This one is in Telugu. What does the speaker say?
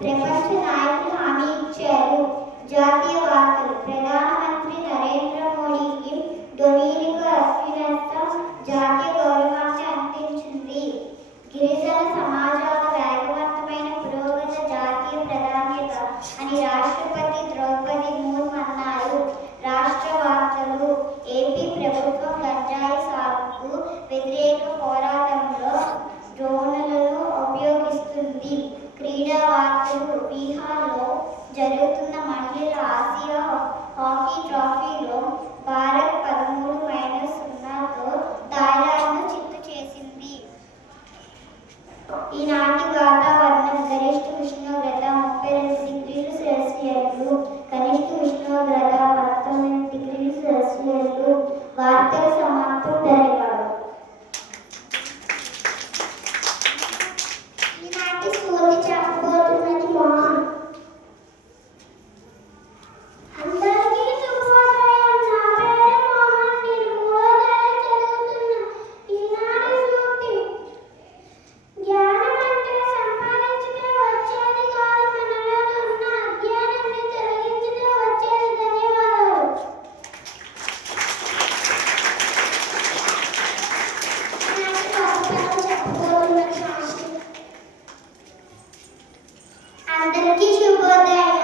ప్రపంచ నాయకులు హామీ ఇచ్చారు. జాతీయ వార్తలు. ప్రధానమంత్రి నరేంద్ర మోడీకి డొమినికా అత్యున్నత జాతీయ గౌరవాన్ని అందించింది. గిరిజన సమాజాల వేగవంతమైన పురోగతి జాతీయ ప్రాధాన్యత అని రాష్ట్రపతి ద్రౌపది ముర్ము అన్నారు. రాష్ట్ర వార్తలు. ఏపీ ప్రభుత్వం గంజాయి సాగుకు వ్యతిరేక పోరాటంలో డ్రోన్లను ఉపయోగిస్తుంది. క్రీడా వార్తలు. బీహార్లో జరుగుతున్న మహిళల ఆసియా హాకీ ట్రోఫీలో భారత్ 13-0తో థాయిలాండ్ను చిత్తు చేసింది. ఈనాటి వాతావరణం. గరిష్ట ఉష్ణోగ్రత 32 డిగ్రీలు సెల్సియస్లు, కనిష్ట ఉష్ణోగ్రత 19 డిగ్రీలు సెల్సియస్లు. వార్తలు సమాప్తం. ధన్యవాదాలు. ఈనాటి స్ఫూర్తి చెప్పబోతున్నది మోహన్. అందరికీ శుభోదయం. నా పేరు మోహన్. నేను 3వ తరగతి చదువుతున్నా. ఈనాటి స్ఫూర్తి. జ్ఞానం అంటే సంపాదించుకుని వచ్చేది కాదు, మనలో ఉన్న అజ్ఞానాన్ని తొలగించుకుని వచ్చేది. ధన్యవాదాలు. ఈనాటి వార్తలు చెప్పబోతున్న సాక్షి. అందరికీ శుభోదయం.